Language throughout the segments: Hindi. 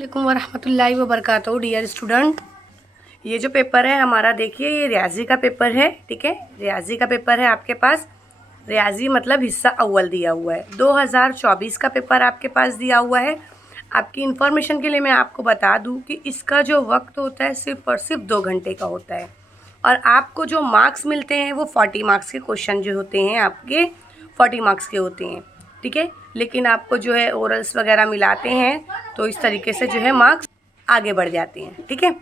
अस्सलामुअलैकुम वरहमतुल्लाहि वबरकातुहू। डियर स्टूडेंट, ये जो पेपर है हमारा, देखिए ये रियाजी का पेपर है। ठीक है, रियाजी का पेपर है आपके पास। रियाजी मतलब हिस्सा अव्वल दिया हुआ है। 2024 का पेपर आपके पास दिया हुआ है। आपकी इन्फॉर्मेशन के लिए मैं आपको बता दूं कि इसका जो वक्त होता है सिर्फ और सिर्फ 2 घंटे का होता है, और आपको जो मार्क्स मिलते हैं वो 40 मार्क्स के क्वेश्चन जो होते हैं आपके 40 मार्क्स के होते हैं। ठीक है, लेकिन आपको जो है ओरल्स वगैरह मिलाते हैं तो इस तरीके से जो है मार्क्स आगे बढ़ जाते हैं। ठीक है,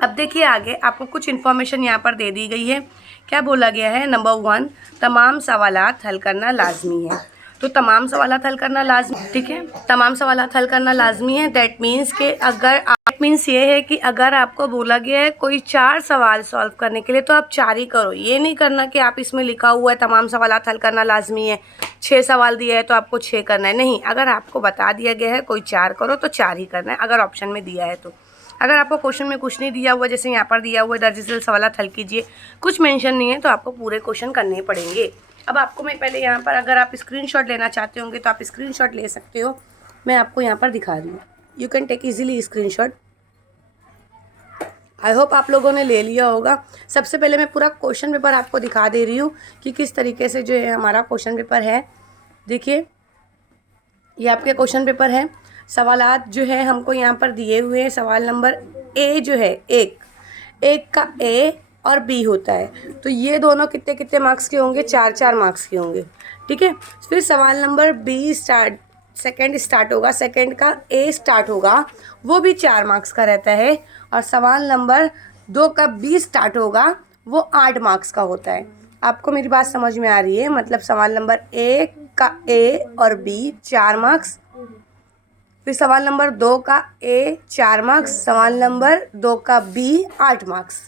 अब देखिए आगे आपको कुछ इन्फॉर्मेशन यहाँ पर दे दी गई है। क्या बोला गया है? नंबर 1, तमाम सवालात हल करना लाजमी है। तो तमाम सवालात हल करना लाजमी, ठीक है, तमाम सवालात हल करना लाजमी है। दैट मीन्स के ये है कि अगर आपको बोला गया है कोई 4 सवाल सॉल्व करने के लिए तो आप 4 ही करो। ये नहीं करना कि आप इसमें लिखा हुआ है तमाम सवालात हल करना लाजमी है, 6 सवाल दिया है तो आपको 6 करना है। नहीं, अगर आपको बता दिया गया है कोई 4 करो तो 4 ही करना है, अगर ऑप्शन में दिया है तो। अगर आपको क्वेश्चन में कुछ नहीं दिया हुआ, जैसे यहाँ पर दिया हुआ है दर्ज झेल सवालात हल कीजिए, कुछ मेंशन नहीं है, तो आपको पूरे क्वेश्चन करने पड़ेंगे। अब आपको मैं पहले यहाँ पर, अगर आप स्क्रीनशॉट लेना चाहते होंगे तो आप स्क्रीनशॉट ले सकते हो। मैं आपको यहाँ पर दिखा रही हूँ, you can take easily screenshot. I hope आप लोगों ने ले लिया होगा। सबसे पहले मैं पूरा क्वेश्चन पेपर आपको दिखा दे रही हूँ कि किस तरीके से जो है हमारा क्वेश्चन पेपर है। देखिए, ये आपके क्वेश्चन पेपर है। सवालात जो है हमको यहाँ पर दिए हुए हैं। सवाल नंबर ए जो है, एक का ए और बी होता है, तो ये दोनों कितने कितने मार्क्स के होंगे? 4-4 मार्क्स के होंगे। ठीक है, फिर सवाल नंबर बी सेकंड स्टार्ट होगा, सेकंड का ए स्टार्ट होगा, वो भी 4 मार्क्स का रहता है। और सवाल नंबर 2 का बी स्टार्ट होगा, वो 8 मार्क्स का होता है। आपको मेरी बात समझ में आ रही है? मतलब सवाल नंबर 1 का ए और बी 4 मार्क्स, फिर सवाल नंबर 2 का ए 4 मार्क्स, सवाल नंबर 2 का बी 8 मार्क्स।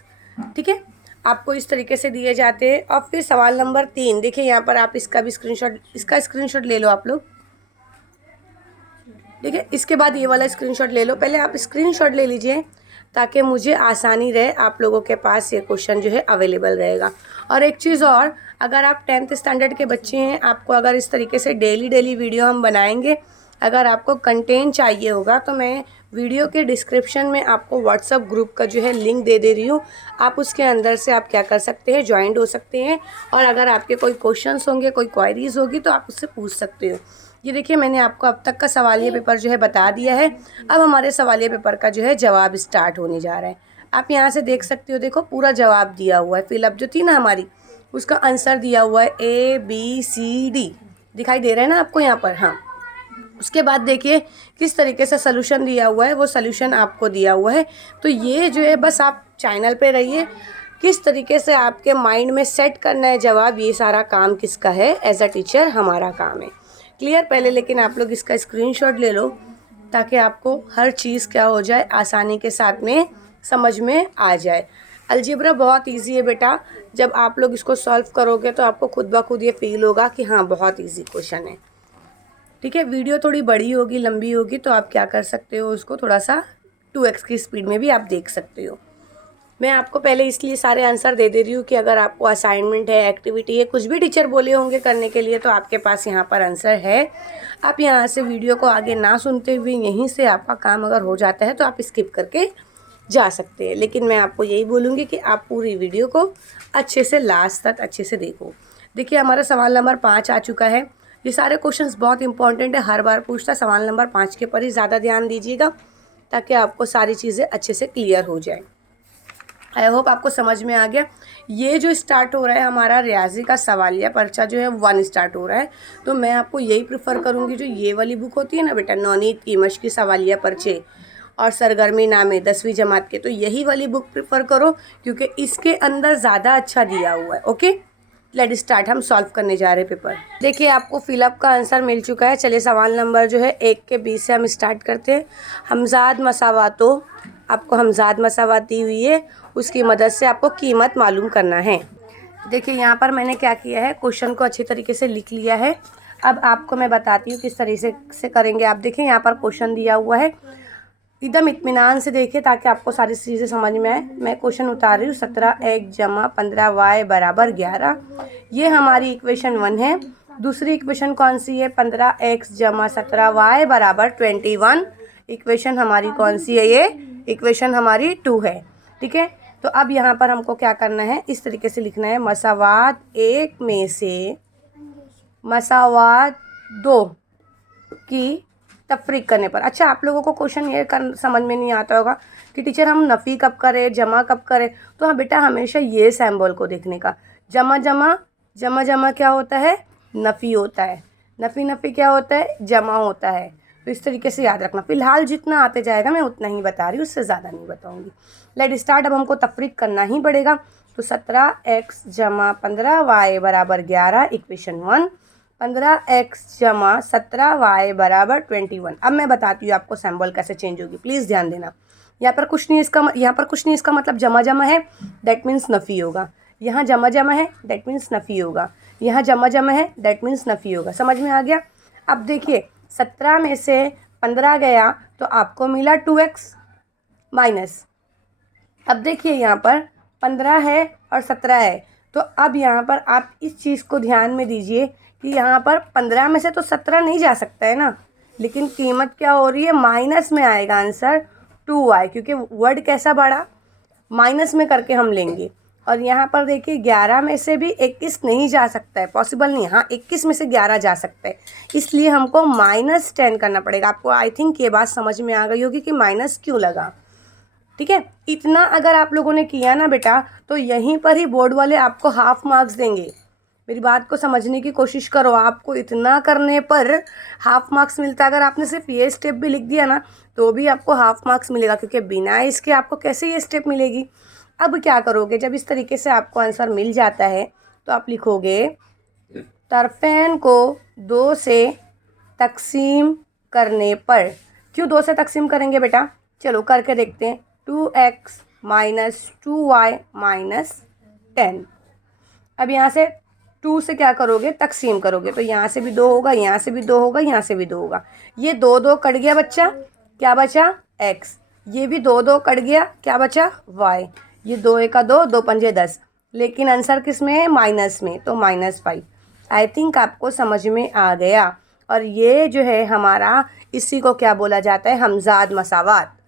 ठीक है, आपको इस तरीके से दिए जाते हैं। और फिर सवाल नंबर 3, देखिए यहाँ पर आप इसका भी स्क्रीनशॉट ले लो आप लोग। ठीक है, इसके बाद ये वाला स्क्रीनशॉट ले लो। पहले आप स्क्रीनशॉट ले लीजिए ताकि मुझे आसानी रहे, आप लोगों के पास ये क्वेश्चन जो है अवेलेबल रहेगा। और एक चीज़ और, अगर आप 10th स्टैंडर्ड के बच्चे हैं, आपको अगर इस तरीके से डेली वीडियो हम बनाएंगे, अगर आपको कंटेंट चाहिए होगा तो मैं वीडियो के डिस्क्रिप्शन में आपको व्हाट्सअप ग्रुप का जो है लिंक दे दे रही हूँ। आप उसके अंदर से आप क्या कर सकते हैं, ज्वाइंट हो सकते हैं। और अगर आपके कोई क्वेश्चंस होंगे, कोई क्वायरीज़ होगी तो आप उससे पूछ सकते हो। ये देखिए, मैंने आपको अब तक का सवालिया पेपर जो है बता दिया है। अब हमारे सवालिया पेपर का जो है जवाब स्टार्ट होने जा रहा है। आप यहाँ से देख सकते हो, देखो पूरा जवाब दिया हुआ है। फिलअप जो थी ना हमारी, उसका आंसर दिया हुआ है ABCD, दिखाई दे रहा है ना आपको यहाँ पर? हाँ। उसके बाद देखिए किस तरीके से सोल्यूशन दिया हुआ है, वो सोल्यूशन आपको दिया हुआ है। तो ये जो है, बस आप चैनल पे रहिए। किस तरीके से आपके माइंड में सेट करना है जवाब, ये सारा काम किसका है? एज अ टीचर हमारा काम है। क्लियर? पहले लेकिन आप लोग इसका स्क्रीनशॉट ले लो ताकि आपको हर चीज़ क्या हो जाए, आसानी के साथ में समझ में आ जाए। अलजेब्रा बहुत इजी है बेटा, जब आप लोग इसको सॉल्व करोगे तो आपको खुद ब खुद ये फील होगा कि हाँ बहुत इजी क्वेश्चन है। ठीक है, वीडियो थोड़ी बड़ी होगी, लंबी होगी, तो आप क्या कर सकते हो, उसको थोड़ा सा 2x की स्पीड में भी आप देख सकते हो। मैं आपको पहले इसलिए सारे आंसर दे दे रही हूँ कि अगर आपको असाइनमेंट है, एक्टिविटी है, कुछ भी टीचर बोले होंगे करने के लिए, तो आपके पास यहाँ पर आंसर है। आप यहाँ से वीडियो को आगे ना सुनते हुए यहीं से आपका काम अगर हो जाता है तो आप स्किप करके जा सकते हैं। लेकिन मैं आपको यही बोलूँगी कि आप पूरी वीडियो को अच्छे से लास्ट तक अच्छे से देखो। देखिए, हमारा सवाल नंबर 5 आ चुका है। ये सारे क्वेश्चंस बहुत इंपॉर्टेंट है, हर बार पूछता। सवाल नंबर 5 के पर ही ज़्यादा ध्यान दीजिएगा ताकि आपको सारी चीज़ें अच्छे से क्लियर हो जाए। आई होप आपको समझ में आ गया। ये जो स्टार्ट हो रहा है हमारा रियाजी का सवालिया पर्चा जो है 1 स्टार्ट हो रहा है, तो मैं आपको यही प्रेफर करूँगी, जो ये वाली बुक होती है ना बेटा, नौनीत कीमश की सवालिया पर्चे और सरगर्मी नामे 10वीं जमात के, तो यही वाली बुक प्रेफर करो क्योंकि इसके अंदर ज़्यादा अच्छा दिया हुआ है। ओके, लेट स्टार्ट, हम सॉल्व करने जा रहे हैं पेपर। देखिए, आपको फिलअप का आंसर मिल चुका है। चलिए सवाल नंबर जो है 1 के 20 से हम स्टार्ट करते हैं। हमजाद मसावातों, आपको हमजाद मसावात दी हुई है, उसकी मदद से आपको कीमत मालूम करना है। देखिए यहाँ पर मैंने क्या किया है, क्वेश्चन को अच्छी तरीके से लिख लिया है। अब आपको मैं बताती हूँ किस तरीके से करेंगे। आप देखिए यहाँ पर क्वेश्चन दिया हुआ है, एकदम इत्मीनान से देखिए ताकि आपको सारी चीज़ें समझ में आए। मैं क्वेश्चन उतार रही हूँ। 17x + 15y = 11, ये हमारी इक्वेशन 1 है। दूसरी इक्वेशन कौन सी है? 15x + 17y = 21, इक्वेशन हमारी कौन सी है? ये इक्वेशन हमारी 2 है। ठीक है, तो अब यहाँ पर हमको क्या करना है, इस तरीके से लिखना है, मसावात 1 में से मसावात 2 की तफरीक करने पर। अच्छा, आप लोगों को क्वेश्चन ये समझ में नहीं आता होगा कि टीचर हम नफ़ी कब करें, जमा कब करें। तो हाँ बेटा, हमेशा ये सिंबल को देखने का, जमा जमा, जमा जमा क्या होता है? नफ़ी होता है, नफ़ी नफ़ी क्या होता है? जमा होता है। तो इस तरीके से याद रखना। फ़िलहाल जितना आते जाएगा मैं उतना ही बता रही हूँ, उससे ज़्यादा नहीं बताऊँगी। Let start. अब हमको तफरीक करना ही पड़ेगा। तो 17x जमा 15y बराबर 11 इक्वेशन 1, 15x जमा 17y बराबर 21। अब मैं बताती हूँ आपको सिंबल कैसे चेंज होगी, प्लीज़ ध्यान देना। यहाँ पर कुछ नहीं, इसका मतलब जमा जमा है, दैट मीन्स नफ़ी होगा। यहाँ जमा जमा है, दैट मीन्स नफ़ी होगा। यहाँ जमा जमा है, दैट मीन्स नफ़ी होगा। समझ में आ गया? अब देखिए, 17 में से 15 गया तो आपको मिला 2x माइनस। अब देखिए यहाँ पर 15 है और 17 है, तो अब यहाँ पर आप इस चीज़ को ध्यान में दीजिए कि यहाँ पर 15 में से तो 17 नहीं जा सकता है ना, लेकिन कीमत क्या हो रही है? माइनस में आएगा आंसर 2y, क्योंकि वर्ड कैसा बढ़ा? माइनस में करके हम लेंगे। और यहाँ पर देखिए 11 में से भी 21 नहीं जा सकता है, पॉसिबल नहीं। हाँ, 21 में से 11 जा सकता है, इसलिए हमको -10 करना पड़ेगा। आपको आई थिंक ये बात समझ में आ गई होगी कि माइनस क्यों लगा। ठीक है, इतना अगर आप लोगों ने किया ना बेटा, तो यहीं पर ही बोर्ड वाले आपको हाफ मार्क्स देंगे। मेरी बात को समझने की कोशिश करो, आपको इतना करने पर हाफ मार्क्स मिलता है। अगर आपने सिर्फ ये स्टेप भी लिख दिया ना, तो भी आपको हाफ मार्क्स मिलेगा, क्योंकि बिना इसके आपको कैसे ये स्टेप मिलेगी। अब क्या करोगे, जब इस तरीके से आपको आंसर मिल जाता है तो आप लिखोगे तरफेन को 2 से तकसीम करने पर। क्यों 2 से तकसीम करेंगे बेटा? चलो करके देखते हैं। 2x minus 2y minus 10। अब यहाँ से 2 से क्या करोगे? तकसीम करोगे, तो यहाँ से भी 2 होगा, यहाँ से भी 2 होगा, यहाँ से भी 2 होगा। ये 2 2 कट गया बच्चा, क्या बचा? x। ये भी 2 2 कट गया, क्या बचा? y। ये 2 1 2, 2 5 10, लेकिन आंसर किस में है? माइनस में, तो -5। आई थिंक आपको समझ में आ गया। और ये जो है हमारा, इसी को क्या बोला जाता है? हमजाद मसावात।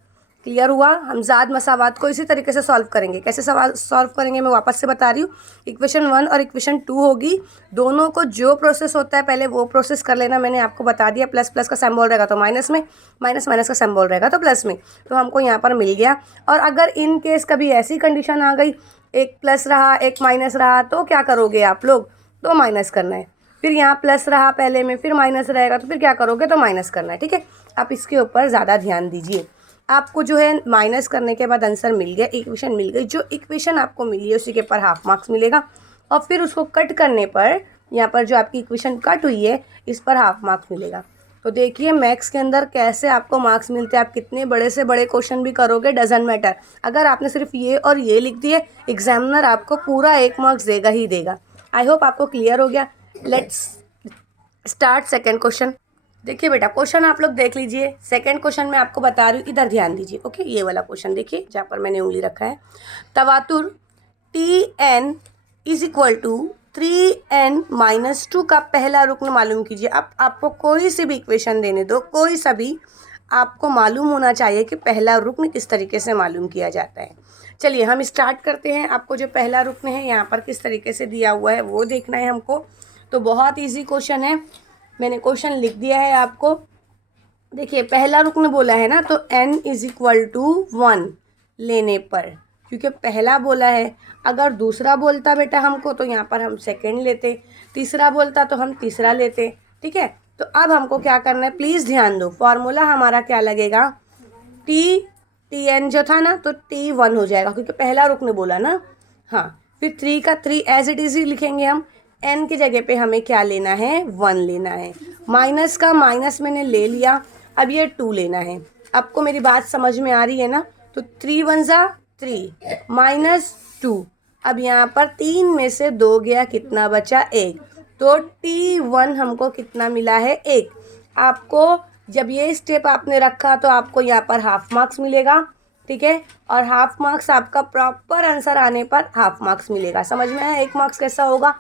क्लियर हुआ? हमजाद मसावात को इसी तरीके से सॉल्व करेंगे। कैसे सॉल्व करेंगे मैं वापस से बता रही हूँ। इक्वेशन 1 और इक्वेशन 2 होगी, दोनों को जो प्रोसेस होता है पहले वो प्रोसेस कर लेना। मैंने आपको बता दिया, प्लस प्लस का सिंबल रहेगा तो माइनस में, माइनस माइनस का सिंबल रहेगा तो प्लस में। तो हमको यहाँ पर मिल गया। और अगर इन केस कभी ऐसी कंडीशन आ गई, एक प्लस रहा एक माइनस रहा, तो क्या करोगे आप लोग? तो माइनस करना है। फिर यहाँ प्लस रहा पहले में, फिर माइनस रहेगा, तो फिर क्या करोगे? तो माइनस करना है। ठीक है, आप इसके ऊपर ज़्यादा ध्यान दीजिए। आपको जो है माइनस करने के बाद आंसर मिल गया, इक्वेशन मिल गई। जो इक्वेशन आपको मिली है उसी के ऊपर हाफ मार्क्स मिलेगा। और फिर उसको कट करने पर, यहाँ पर जो आपकी इक्वेशन कट हुई है, इस पर हाफ मार्क्स मिलेगा। तो देखिए मैथ्स के अंदर कैसे आपको मार्क्स मिलते हैं। आप कितने बड़े से बड़े क्वेश्चन भी करोगे, डजंट मैटर। अगर आपने सिर्फ ये और ये लिख दिए, एग्जामिनर आपको पूरा 1 मार्क्स देगा ही देगा। आई होप आपको क्लियर हो गया। Let's start second question. देखिए बेटा, क्वेश्चन आप लोग देख लीजिए। सेकंड क्वेश्चन मैं आपको बता रही हूँ, इधर ध्यान दीजिए। ओके, ये वाला क्वेश्चन देखिए जहाँ पर मैंने उंगली रखा है। तवातुर Tn is equal to 3n-2 का पहला रुकन मालूम कीजिए। अब आपको कोई सी भी इक्वेशन देने दो, कोई सा भी, आपको मालूम होना चाहिए कि पहला रुकन किस तरीके से मालूम किया जाता है। चलिए हम स्टार्ट करते हैं। आपको जो पहला रुकन है यहाँ पर किस तरीके से दिया हुआ है वो देखना है हमको। तो बहुत ईजी क्वेश्चन है, मैंने क्वेश्चन लिख दिया है आपको। देखिए पहला रुकन बोला है ना, तो n इज इक्वल टू 1 लेने पर, क्योंकि पहला बोला है। अगर दूसरा बोलता बेटा हमको, तो यहाँ पर हम सेकंड लेते, तीसरा बोलता तो हम तीसरा लेते। ठीक है, तो अब हमको क्या करना है, प्लीज़ ध्यान दो। फॉर्मूला हमारा क्या लगेगा? Tn जो था ना, तो T1 हो जाएगा, क्योंकि पहला रुकन बोला ना। हाँ, फिर 3 का 3 एज इट इज ही लिखेंगे हम। n की जगह पे हमें क्या लेना है? 1 लेना है। माइनस का माइनस मैंने ले लिया, अब ये 2 लेना है। आपको मेरी बात समझ में आ रही है ना? तो 3 1 जा 3 माइनस 2। अब यहाँ पर 3 में से 2 गया, कितना बचा? 1। तो T1 हमको कितना मिला है? 1। आपको जब ये स्टेप आपने रखा तो आपको यहाँ पर हाफ मार्क्स मिलेगा। ठीक है, और हाफ मार्क्स आपका प्रॉपर आंसर आने पर हाफ मार्क्स मिलेगा। समझ में आया 1 मार्क्स कैसा होगा?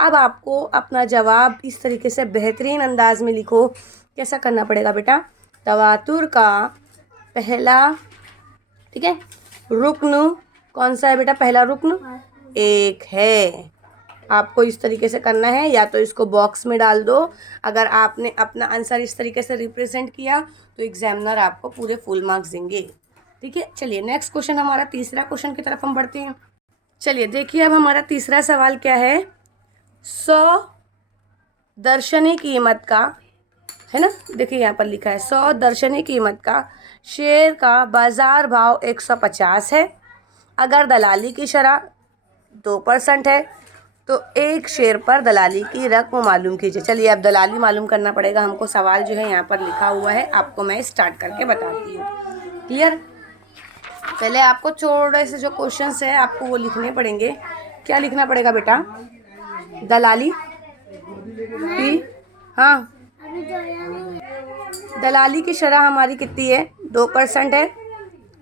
अब आपको अपना जवाब इस तरीके से बेहतरीन अंदाज में लिखो। कैसा करना पड़ेगा बेटा? तवातुर का पहला, ठीक है। रुक्न कौन सा है बेटा? पहला रुक्न 1 है। आपको इस तरीके से करना है, या तो इसको बॉक्स में डाल दो। अगर आपने अपना आंसर इस तरीके से रिप्रेजेंट किया तो एग्जामिनर आपको पूरे फुल मार्क्स देंगे, ठीक है। चलिए नेक्स्ट क्वेश्चन, हमारा तीसरा क्वेश्चन की तरफ हम बढ़ते हैं। चलिए देखिए, अब हमारा तीसरा सवाल क्या है। 100 दर्शनी कीमत का, है ना, देखिए यहाँ पर लिखा है 100 दर्शनी कीमत का शेयर का बाजार भाव 150 है। अगर दलाली की शरह 2% है तो एक शेयर पर दलाली की रकम मालूम कीजिए। चलिए अब दलाली मालूम करना पड़ेगा हमको। सवाल जो है यहाँ पर लिखा हुआ है, आपको मैं स्टार्ट करके बताती हूँ। क्लियर? पहले आपको थोड़े से जो क्वेश्चंस है आपको वो लिखने पड़ेंगे। क्या लिखना पड़ेगा बेटा? दलाली की, हाँ, दलाली की शरह हमारी कितनी है? 2% है।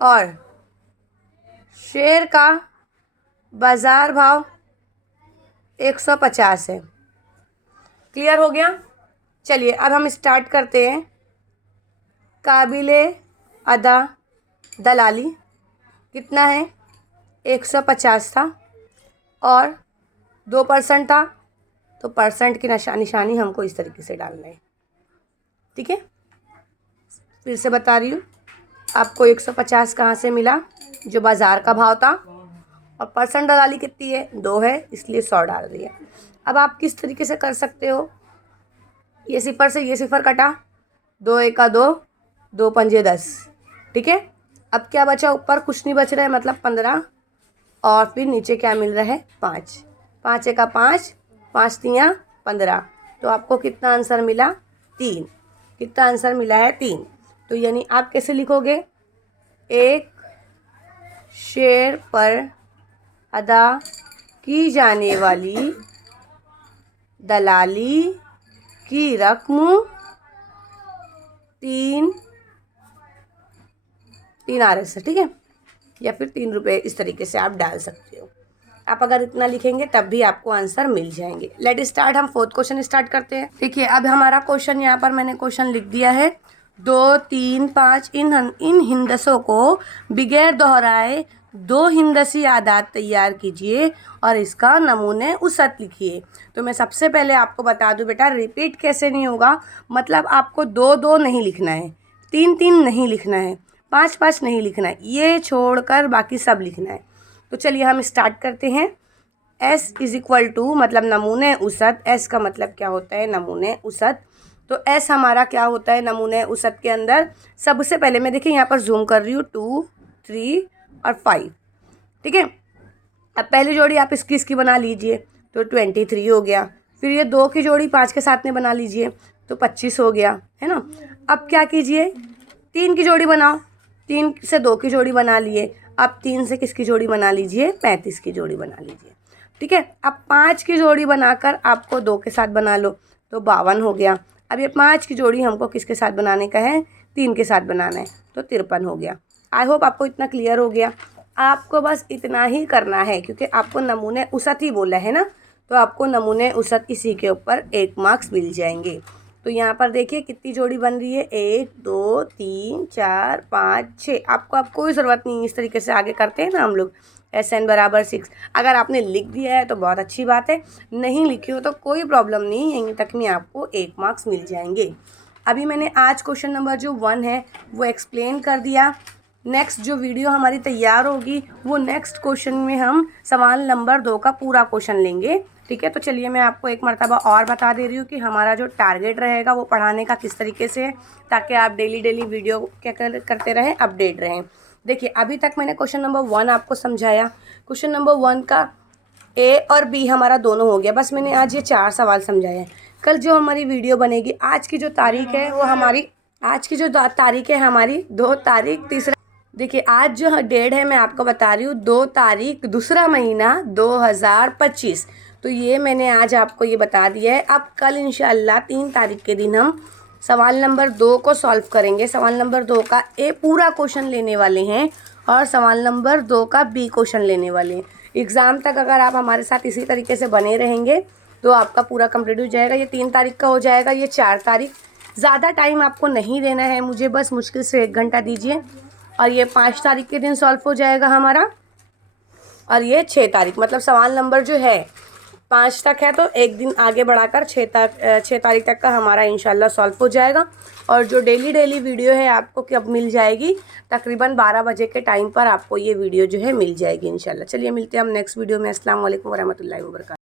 और शेयर का बाजार भाव 150 है। क्लियर हो गया? चलिए अब हम स्टार्ट करते हैं। काबिले अदा दलाली कितना है? 150 था और 2% था, तो परसेंट की निशानी हमको इस तरीके से डालना है, ठीक है। फिर से बता रही हूँ, आपको 150 कहाँ से मिला? जो बाज़ार का भाव था, और परसेंट दलाली कितनी है? 2 है, इसलिए 100 डाल दिया। अब आप किस तरीके से कर सकते हो? ये सिफर से ये सिफर कटा, 2 एका 2, 2 पंजे 10, ठीक है। अब क्या बचा? ऊपर कुछ नहीं बच रहा है, मतलब 15, और फिर नीचे क्या मिल रहा है? 5। 5 एका 5, 5 तियाँ 15, तो आपको कितना आंसर मिला? 3। कितना आंसर मिला है? 3। तो यानी आप कैसे लिखोगे? एक शेयर पर अदा की जाने वाली दलाली की रकम 3 RS है, ठीक है, या फिर 3 रुपये, इस तरीके से आप डाल सकते हो। आप अगर इतना लिखेंगे तब भी आपको आंसर मिल जाएंगे। लेट स्टार्ट, हम 4th क्वेश्चन स्टार्ट करते हैं। देखिए अब हमारा क्वेश्चन, यहाँ पर मैंने क्वेश्चन लिख दिया है। 2, 3, 5 इन हिंदसों को बगैर दोहराए 2 हिंदसी आदात तैयार कीजिए और इसका नमूने उसत लिखिए। तो मैं सबसे पहले आपको बता दूं बेटा, रिपीट कैसे नहीं होगा। मतलब आपको 2-2 नहीं लिखना है, 3-3 नहीं लिखना है, 5-5 नहीं लिखना है, ये छोड़कर बाकी सब लिखना है। तो चलिए हम स्टार्ट करते हैं। S = मतलब नमूने उसत। S का मतलब क्या होता है? नमूने उसत। तो S हमारा क्या होता है नमूने उसत के अंदर? सबसे पहले मैं देखिए यहाँ पर जूम कर रही हूँ, 2, 3 और 5, ठीक है। अब पहली जोड़ी आप इसकी बना लीजिए, तो 23 हो गया। फिर ये 2 की जोड़ी 5 के साथ में बना लीजिए, तो 25 हो गया, है ना। अब क्या कीजिए? 3 की जोड़ी बनाओ, 3 से 2 की जोड़ी बना लिए। अब 3 से किसकी जोड़ी बना लीजिए? 35 की जोड़ी बना लीजिए, ठीक है। अब 5 की जोड़ी बनाकर आपको 2 के साथ बना लो, तो 52 हो गया। अब ये 5 की जोड़ी हमको किसके साथ बनाने का है? 3 के साथ बनाना है, तो 53 हो गया। आई होप आपको इतना क्लियर हो गया। आपको बस इतना ही करना है, क्योंकि आपको नमूने उसत ही बोला है ना, तो आपको नमूने उसत इसी के ऊपर 1 मार्क्स मिल जाएंगे। तो यहाँ पर देखिए कितनी जोड़ी बन रही है? 1, 2, 3, 4, 5, 6। आपको अब कोई ज़रूरत नहीं, इस तरीके से आगे करते हैं ना हम लोग, SN = 6। अगर आपने लिख दिया है तो बहुत अच्छी बात है, नहीं लिखी हो तो कोई प्रॉब्लम नहीं, यहीं तक में आपको 1 मार्क्स मिल जाएंगे। अभी मैंने आज क्वेश्चन नंबर जो 1 है वो एक्सप्लेन कर दिया। नेक्स्ट जो वीडियो हमारी तैयार होगी वो नेक्स्ट क्वेश्चन में हम सवाल नंबर 2 का पूरा क्वेश्चन लेंगे, ठीक है। तो चलिए मैं आपको एक मरतबा और बता दे रही हूँ कि हमारा जो टारगेट रहेगा वो पढ़ाने का किस तरीके से है, ताकि आप डेली वीडियो क्या करते रहें, अपडेट रहें। देखिए अभी तक मैंने क्वेश्चन नंबर 1 आपको समझाया। क्वेश्चन नंबर 1 का A और B हमारा दोनों हो गया। बस मैंने आज ये 4 सवाल समझाए हैं। कल जो हमारी वीडियो बनेगी, आज की जो तारीख है वो हमारी, आज की जो तारीख है हमारी 2 तारीख तीसरा, देखिए आज जो डेट है मैं आपको बता रही हूँ, 2 तारीख दूसरा महीना 2025। तो ये मैंने आज आपको ये बता दिया है। अब कल इंशाअल्लाह 3 तारीख के दिन हम सवाल नंबर 2 को सॉल्व करेंगे। सवाल नंबर 2 का A पूरा क्वेश्चन लेने वाले हैं और सवाल नंबर 2 का B क्वेश्चन लेने वाले हैं। एग्ज़ाम तक अगर आप हमारे साथ इसी तरीके से बने रहेंगे तो आपका पूरा कंप्लीट हो जाएगा। ये 3 तारीख का हो जाएगा, ये 4 तारीख ज़्यादा टाइम आपको नहीं देना है मुझे, बस मुश्किल से 1 घंटा दीजिए और ये 5 तारीख के दिन सॉल्व हो जाएगा हमारा। और ये 6 तारीख, मतलब सवाल नंबर जो है 5 तक है, तो एक दिन आगे बढ़ाकर 6 तारीख तक का हमारा इंशाल्लाह सॉल्व हो जाएगा। और जो डेली वीडियो है आपको कब मिल जाएगी, तकरीबन 12 बजे के टाइम पर आपको ये वीडियो जो है मिल जाएगी इंशाल्लाह। चलिए मिलते हैं हम नेक्स्ट वीडियो में। अस्सलाम वालेकुम वरहमतुल्लाहि वबरकातुहू।